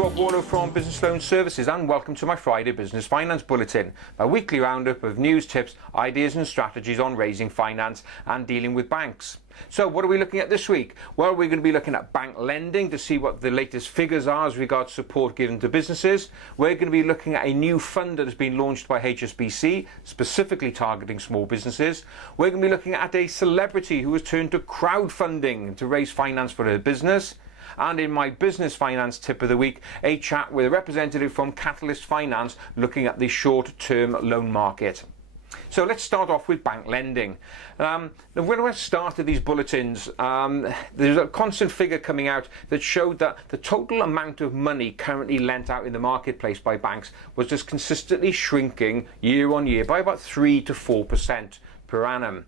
Warlow from Business Loan Services, and welcome to my Friday Business Finance Bulletin, a weekly roundup of news, tips, ideas and strategies on raising finance and dealing with banks. So what are we looking at this week? Well, we're going to be looking at bank lending to see what the latest figures are as regards support given to businesses. We're going to be looking at a new fund that has been launched by HSBC, specifically targeting small businesses. We're going to be looking at a celebrity who has turned to crowdfunding to raise finance for her business. And in my business finance tip of the week, a chat with a representative from Catalyst Finance looking at the short-term loan market. So let's start off with bank lending. When I started these bulletins, there's a constant figure coming out that showed that the total amount of money currently lent out in the marketplace by banks was just consistently shrinking year on year by about 3 to 4% per annum.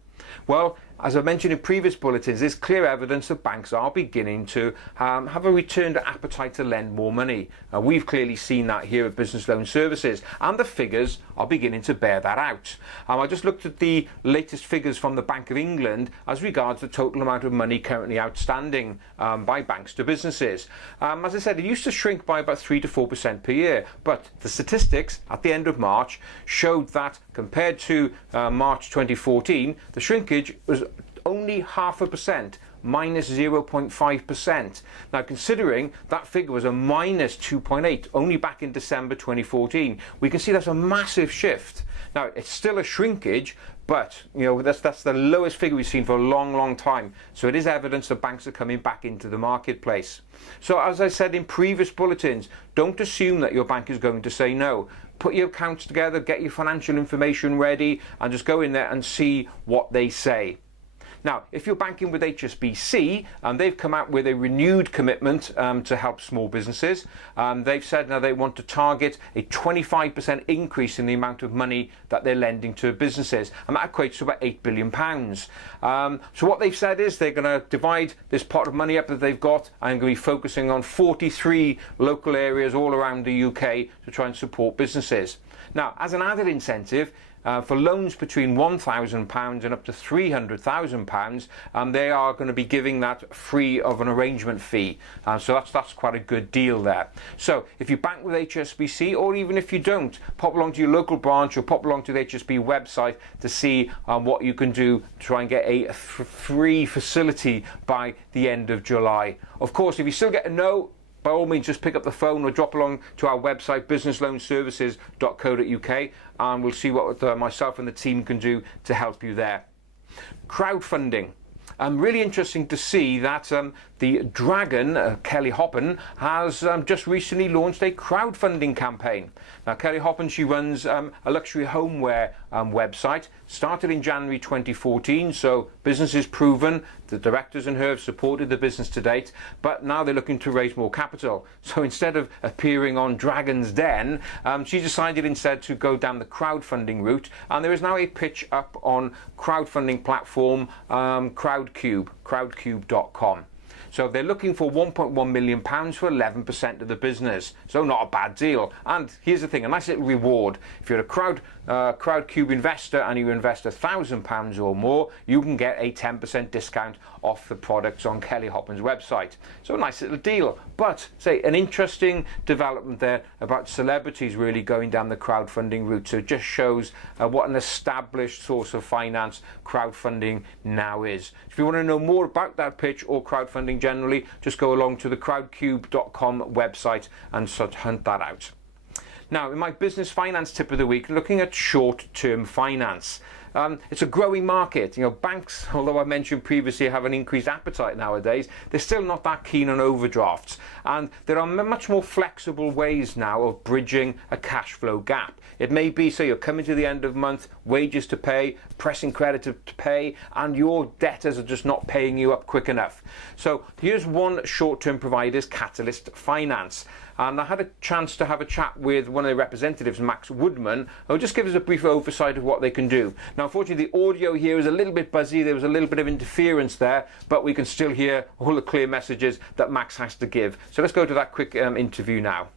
Well, as I mentioned in previous bulletins, there's clear evidence that banks are beginning to have a returned appetite to lend more money. We've clearly seen that here at Business Loan Services, and the figures are beginning to bear that out. I just looked at the latest figures from the Bank of England as regards the total amount of money currently outstanding by banks to businesses. As I said, it used to shrink by about 3 to 4% per year, but the statistics at the end of March showed that compared to March 2014, the shrinkage was only 0.5%, minus 0.5%. Now, considering that figure was a minus 2.8 only back in December 2014, we can see that's a massive shift. Now, it's still a shrinkage, but that's the lowest figure we've seen for a long time. So it is evidence that banks are coming back into the marketplace. So as I said in previous bulletins, don't assume that your bank is going to say no. Put your accounts together, get your financial information ready, and just go in there and see what they say. Now, if you're banking with HSBC, they've come out with a renewed commitment to help small businesses. They've said now they want to target a 25% increase in the amount of money that they're lending to businesses, and that equates to about £8 billion. So what they've said is they're going to divide this pot of money up that they've got and going to be focusing on 43 local areas all around the UK to try and support businesses. Now, as an added incentive, for loans between £1,000 and up to £300,000, they are going to be giving that free of an arrangement fee. So that's quite a good deal there. So if you bank with HSBC, or even if you don't, pop along to your local branch or pop along to the HSBC website to see what you can do to try and get a free facility by the end of July. Of course, if you still get a no, by all means, just pick up the phone or drop along to our website, businessloanservices.co.uk, and we'll see what myself and the team can do to help you there. Crowdfunding. Really interesting to see that the Dragon, Kelly Hoppen, has just recently launched a crowdfunding campaign. Now, Kelly Hoppen, she runs a luxury homeware website, started in January 2014, so business is proven. The directors and her have supported the business to date, but now they're looking to raise more capital. So instead of appearing on Dragon's Den, she decided instead to go down the crowdfunding route, and there is now a pitch up on crowdfunding platform Crowdcube, crowdcube.com. So they're looking for £1.1 million for 11% of the business. So not a bad deal. And here's the thing, a nice little reward. If you're a Crowdcube investor and you invest £1,000 or more, you can get a 10% discount off the products on Kelly Hoppen's website. So a nice little deal. But, say, an interesting development there about celebrities really going down the crowdfunding route. So it just shows what an established source of finance crowdfunding now is. If you want to know more about that pitch or crowdfunding generally, just go along to the crowdcube.com website and sort of hunt that out. Now, in my business finance tip of the week, looking at short-term finance. It's a growing market. Banks, although I mentioned previously, have an increased appetite nowadays. They're still not that keen on overdrafts, and there are much more flexible ways now of bridging a cash flow gap. It may be so you're coming to the end of the month, wages to pay, pressing credit to pay, and your debtors are just not paying you up quick enough. So here's one short-term provider, Catalyst Finance. And I had a chance to have a chat with one of the representatives, Max Woodman, who will just give us a brief oversight of what they can do. Now, unfortunately, the audio here is a little bit buzzy. There was a little bit of interference there, but we can still hear all the clear messages that Max has to give. So let's go to that quick interview now.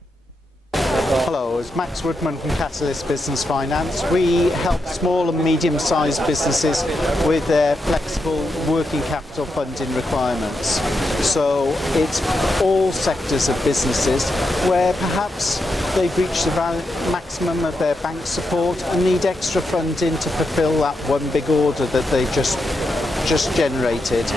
Hello, it's Max Woodman from Catalyst Business Finance. We help small and medium-sized businesses with their flexible flexible working capital funding requirements. So it's all sectors of businesses where perhaps they've reached the maximum of their bank support and need extra funding to fulfill that one big order that they just generated.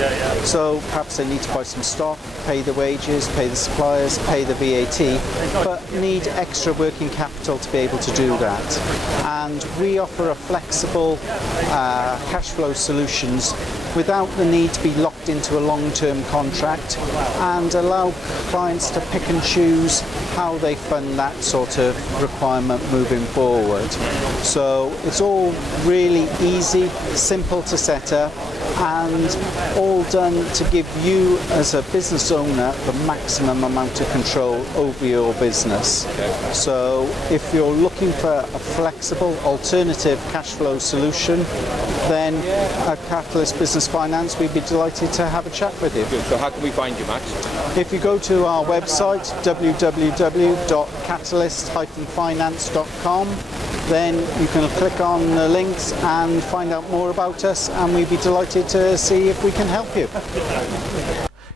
So perhaps they need to buy some stock, pay the wages, pay the suppliers, pay the VAT, but need extra working capital to be able to do that. And we offer a flexible cash flow solutions without the need to be locked into a long-term contract, and allow clients to pick and choose how they fund that sort of requirement moving forward. So it's all really easy, simple to set up, and all done to give you as a business owner the maximum amount of control over your business. So if you're looking for a flexible alternative cash flow solution, then at Catalyst Business Finance we'd be delighted to have a chat with you. Good. So how can we find you, Max? If you go to our website www.catalyst-finance.com, then you can click on the links and find out more about us, and we'd be delighted to see if we can help you.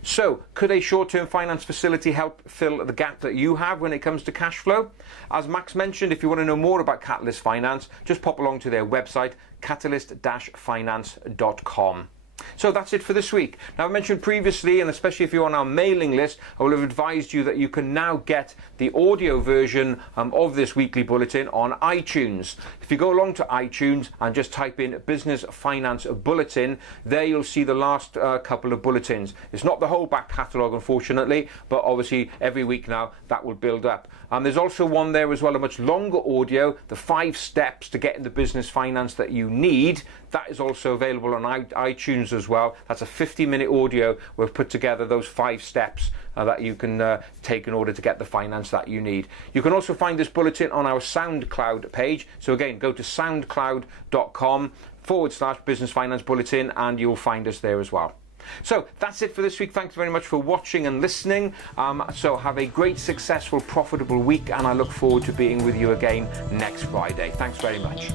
So, could a short-term finance facility help fill the gap that you have when it comes to cash flow? As Max mentioned, if you want to know more about Catalyst Finance, just pop along to their website, catalyst-finance.com. So that's it for this week. Now, I mentioned previously, and especially if you're on our mailing list, I will have advised you that you can now get the audio version of this weekly bulletin on iTunes. If you go along to iTunes and just type in Business Finance Bulletin, there you'll see the last couple of bulletins. It's not the whole back catalogue, unfortunately, but obviously every week now that will build up. There's also one there as well, a much longer audio, the 5 steps to getting the business finance that you need. That is also available on iTunes as well. That's a 50-minute audio. We've put together those 5 steps that you can take in order to get the finance that you need. You can also find this bulletin on our SoundCloud page. So again, go to soundcloud.com/Business Finance Bulletin and you'll find us there as well. So that's it for this week. Thanks very much for watching and listening. So have a great, successful, profitable week, and I look forward to being with you again next Friday. Thanks very much.